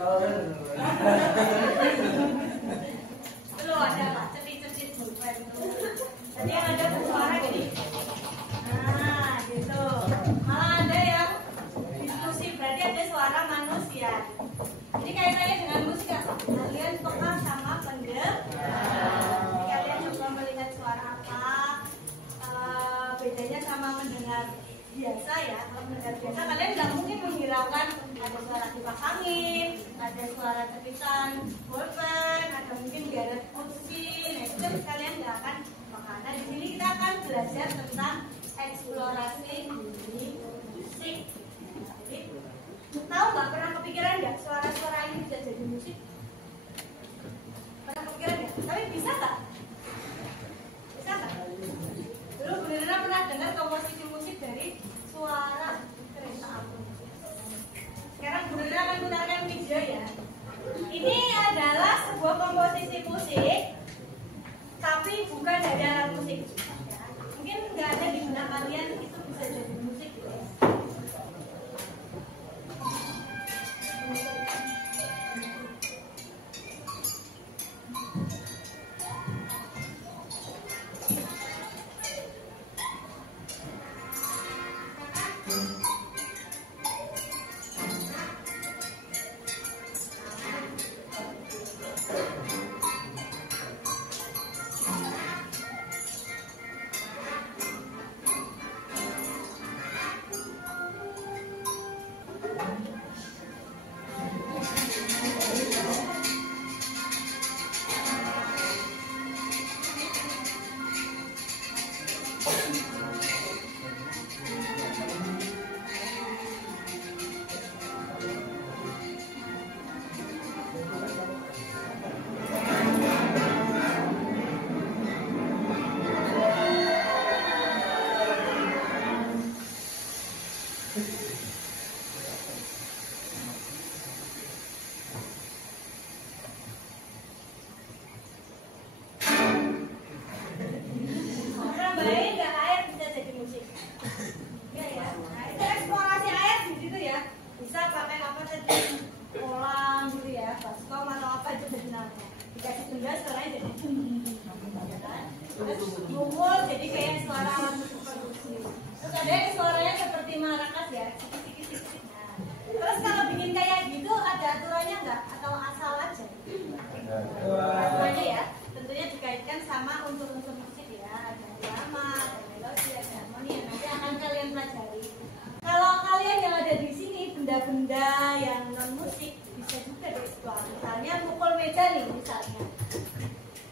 Perlu ada lah, cetit-cetit pulpen itu. Tadi yang ada suara gini. Nah, gitu. Malah ada yang diskusi, berarti ada suara manusia. Jadi kaitannya dengan musik, kalian peka sama pendengar. Kalian coba melihat suara apa, bedanya sama mendengar biasa ya. Kalau mendengar biasa kalian nggak mungkin menghiraukan ada suara kipas angin, ada suara cepitan pulpen, ada mungkin deret kursi. Nah itu kalian nggak akan makanya di sini kita akan belajar tentang eksplorasi di musik. Jadi tahu nggak, pernah kepikiran nggak suara-suara ini bisa jadi musik? Pernah kepikiran nggak? Tapi bisa nggak? Bisa nggak? Dulu beneran pernah dengar komposisi musik dari suara kereta api. Sekarang beneran akan putarkan video ya. Ini adalah sebuah komposisi musik, tapi bukan dari alat musik. Ya. Mungkin nggak ada di benak kalian itu bisa jadi musik. Gitu ya. Jadi kayak suara alat musik produksi. Terus ada yang suaranya seperti maracas ya, sikit-sikit. Nah, terus kalau bikin kayak gitu ada aturannya nggak? Atau asal aja? Aturannya ya, tentunya dikaitkan sama unsur-unsur musik ya. Ada irama, ada melodi, ada harmoni yang nanti akan kalian pelajari. Kalau kalian yang ada di sini benda-benda yang non musik bisa juga dieksplor. Misalnya pukul meja nih misalnya.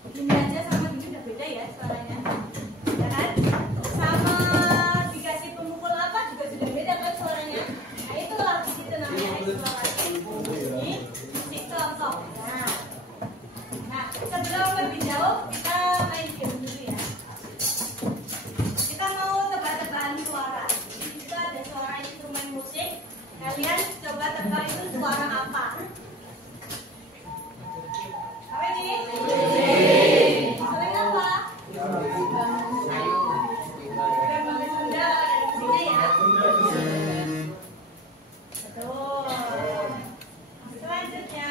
Gini aja sama gini udah beda ya suaranya. Ya kan? Sama dikasih pemukul apa juga sudah beda kan suaranya. Nah itulah itu namanya eksplorasi. Ini musik contoh. Nah sebelum lebih jauh kita main game dulu ya. Kita mau tebak-tebakan suara. Di situ ada suara instrumen musik. Kalian coba tebak itu suara apa? Apa ini? Suara apa? Selanjutnya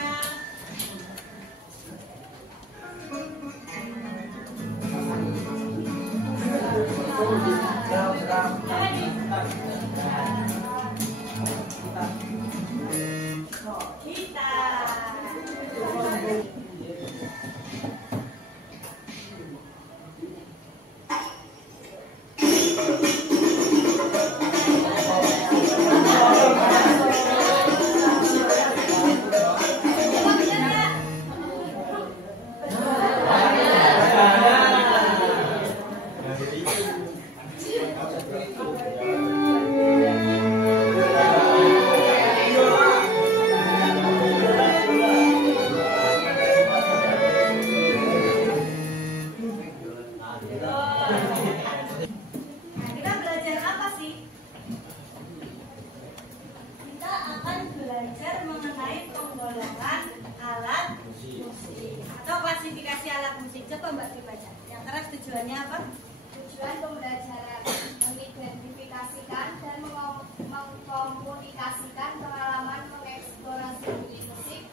tujuannya apa? Tujuan pembelajaran mengidentifikasikan dan mengkomunikasikan pengalaman mengeksplorasi bunyi musik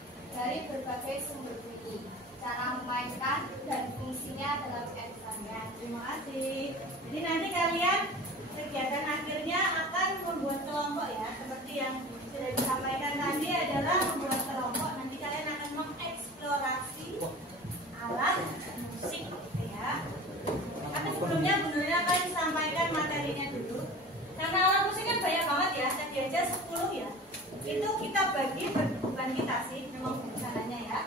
Karena alat musik kan banyak banget ya, tadi aja 10 ya. Itu kita bagi, bukan kita sih, memang sananya ya.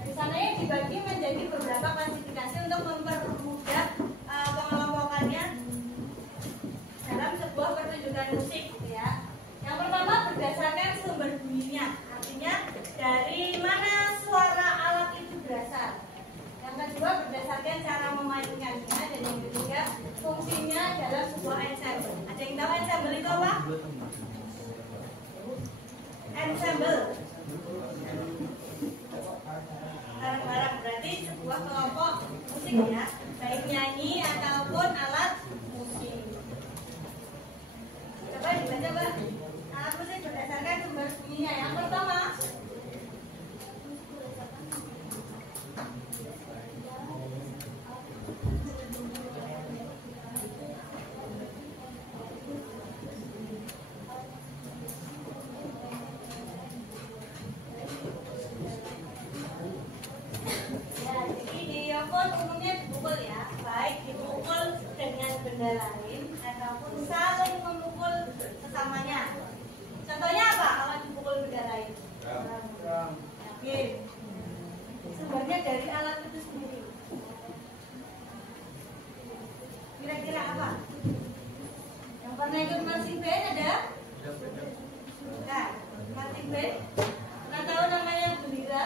Dari sananya dibagi menjadi beberapa klasifikasi untuk mempermudah pengelompokannya dalam sebuah pertunjukan musik gitu ya. Yang pertama berdasarkan sumber bunyinya, artinya dari mana suara alat itu berasal. Yang kedua berdasarkan cara memainkannya, dan yang ketiga fungsinya dalam sebuah ensemble. Ada yang tahu ensemble itu apa? Ensemble. Barang-barang berarti sebuah kelompok musik ya, baik nyanyi ataupun alat musik. Coba dibaca Mbak. Alat musik berdasarkan sumber bunyinya. Yang pertama benda lain ataupun saling memukul sesamanya. Contohnya apa kalau dipukul benda lain? Oke. Sumbernya dari alat itu sendiri. Kira-kira apa? Yang pernah ikut marching band ada? Nah, marching band. Pernah tahu namanya belira?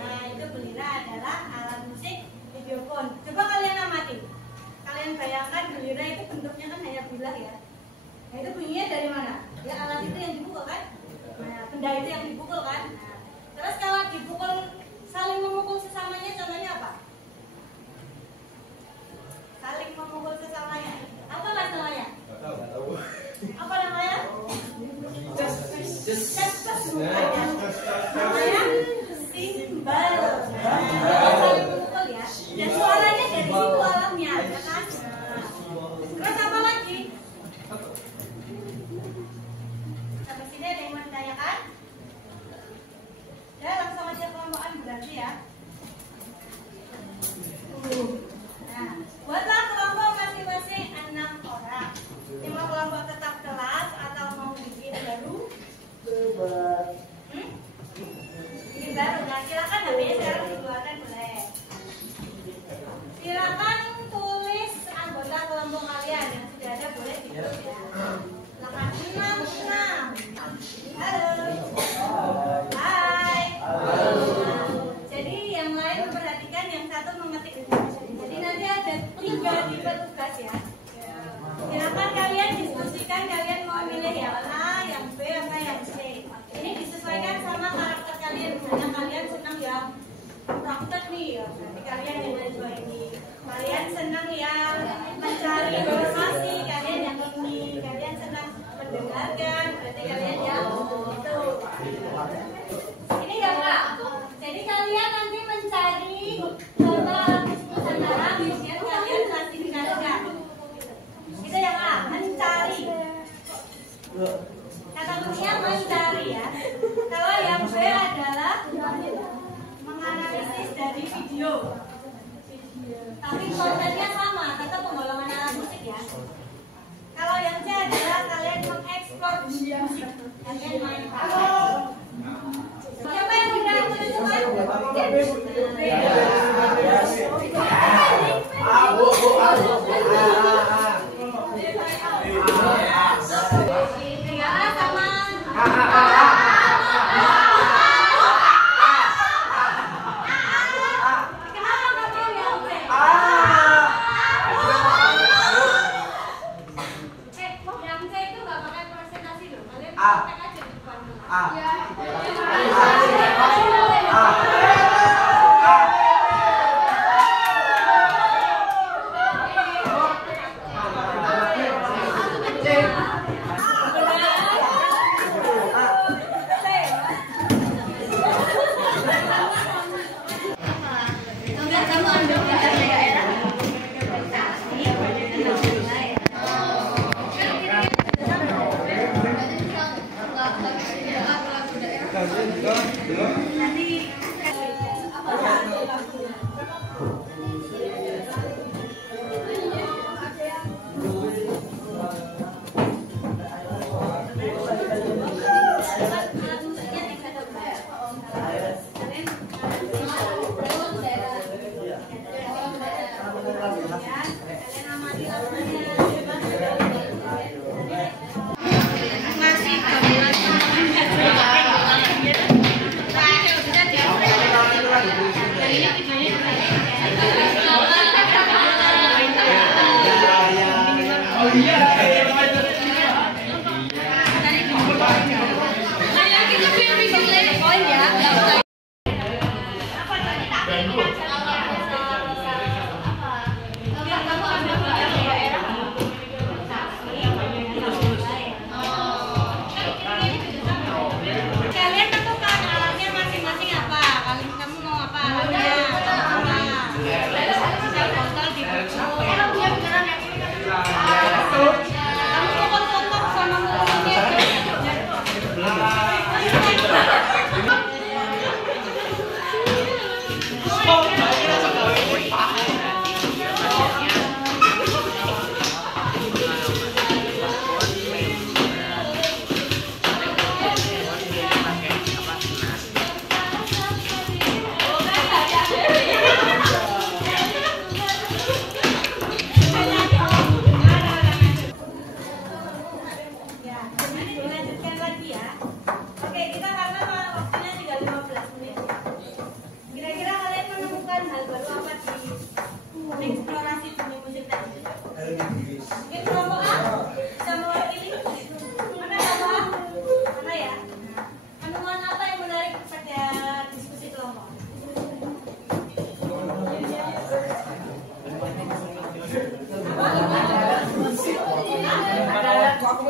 Nah, itu belira adalah alat musik videophone. Coba kalian amati. Kalian bayangkan belira itu bentuknya kan hanya bilah ya. Nah itu bunyinya dari mana? Ya alat itu yang dipukul kan? Nah benda itu yang dipukul kan? Nah, terus kalau dipukul saling memukul sesamanya contohnya apa? Saling memukul sesamanya. Apa namanya? Apa namanya? Namanya simbal. Nah, saling memukul ya. Dan suaranya dari situ alamnya, ya kan? Terus apa lagi? Sampai sini ada yang mau ditanyakan? Ya, langsung aja kelompokan berarti ya. Nah, buatlah kelompok masing-masing 6 orang. 5 kelompok tetap kelas atau mau bikin baru? Bikin baru. Nah, silakan HP-nya sekarang dikeluarkan boleh. Silakan tulis anggota kelompok kalian yang sudah ada, boleh ditulis ya. Silakan 6. Halo. Hai. Halo. Jadi yang lain memperhatikan, yang satu mengetik. Jadi nanti ada 3 tipe tugas ya. Silakan kalian diskusikan, kalian mau milih yang A, yang B, apa yang C. Ini disesuaikan sama karakter kalian. Misalnya kalian senang yang praktek nih ya, berarti kalian yang mencoba ini. Kalian senang yang mencari informasi, kalian yang ini. Kalian senang mendengarkan, berarti kalian yang itu. Ini ya Kak. Jadi kalian nanti mencari contoh alat musik Nusantara, kemudian kalian klasifikasikan. Itu yang A, mencari. Kata kuncinya mencari ya. Kalau yang B adalah menganalisis dari video. Tapi kontennya sama, tetap penggolongan alat musik ya. Kalau yang C adalah kalian mengeksplor dunia musik. Kalian main siapa yang udah menentukan?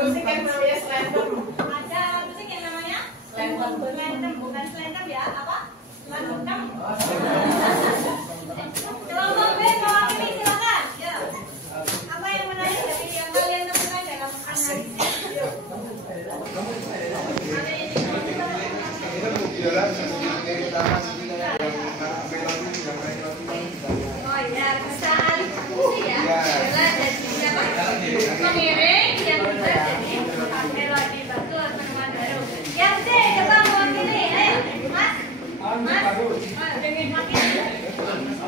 Musik yang namanya selendang. Ada musik yang namanya selendang, bukan selendang ya, apa? Selendang. Kelompok B mewakili, silakan. Ya. Apa yang menarik dari yang kalian temukan dalam analisis? Oh ya, pesan musik ya. Bella jadi siapa? Pengiring yang bisa jadi melodi bagus penemuan baru. Yang C, coba mewakili. Ayo, Mas. Mas. Oh, dengan wakil.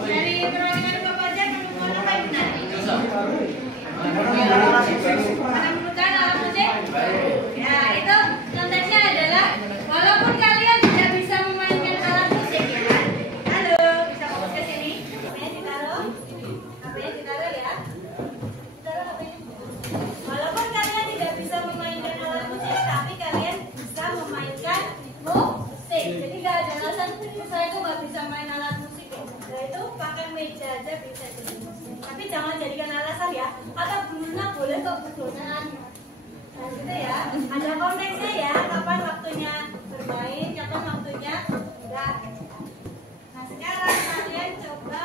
Dari perwakilan Bapak aja penemuan apa yang benar? Menemukan alat musik? Ya, itu konteksnya adalah walaupun kalian tidak bisa memainkan alat musik ya kan? Halo, bisa fokus ke sini? HP-nya ditaruh. HP-nya ditaruh ya. Ditaruh HP-nya. Walaupun kalian tidak bisa memainkan alat musik, tapi kalian bisa memainkan musik. Jadi nggak ada alasan saya tuh nggak bisa main alat musik ya. Nah itu pakai meja aja bisa jadi musik. Tapi jangan jadikan alasan ya. Atau guna boleh kok kegunaan. Nah gitu ya. Ada konteksnya ya. Kapan waktunya bermain, kapan waktunya enggak. Nah sekarang kalian coba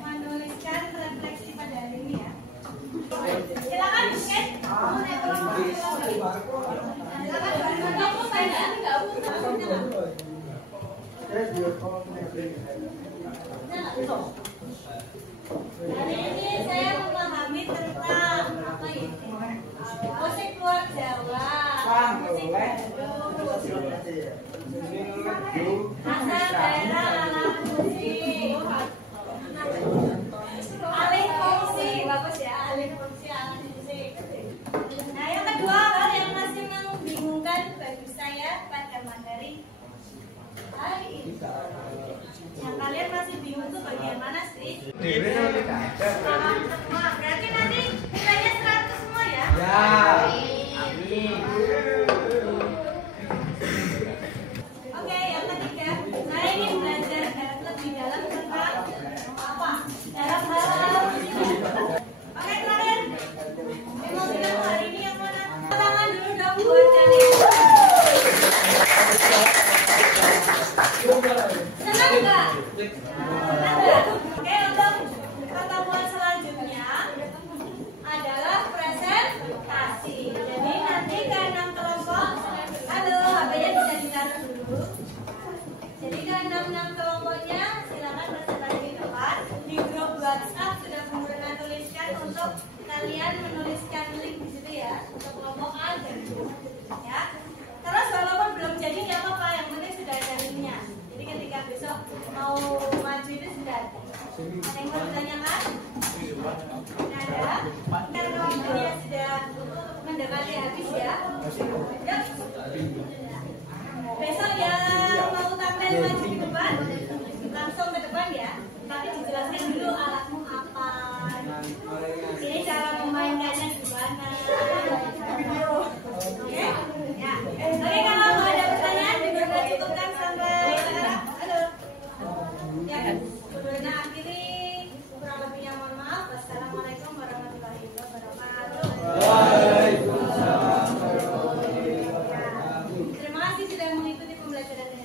menuliskan refleksi pada hari ini ya. Silakan mungkin mau naik kelompok hari ini saya memahami tentang apa ya? Musik luar Jawa, musik baru, asal daerah alat musik, alih fungsi, bagus ya, alih fungsi alat musik. Nah yang kedua hal yang masih membingungkan bagi saya pada materi hari ini. Yang kalian masih bingung tuh bagian mana sih? Berarti nanti nilainya 100 semua ya? Ya. Amin. Oke, yang ketiga, saya ingin belajar jelaskan dulu alatmu apa. Ini cara memainkannya gimana. Oke? Ya. Oke, kalau mau ada pertanyaan juga udah cukup kan sampai sekarang? Halo. Ya, sebelumnya akhiri kurang lebihnya mohon maaf. Wassalamualaikum warahmatullahi wabarakatuh. Waalaikumsalam warahmatullahi wabarakatuh. Terima kasih sudah mengikuti pembelajaran ini.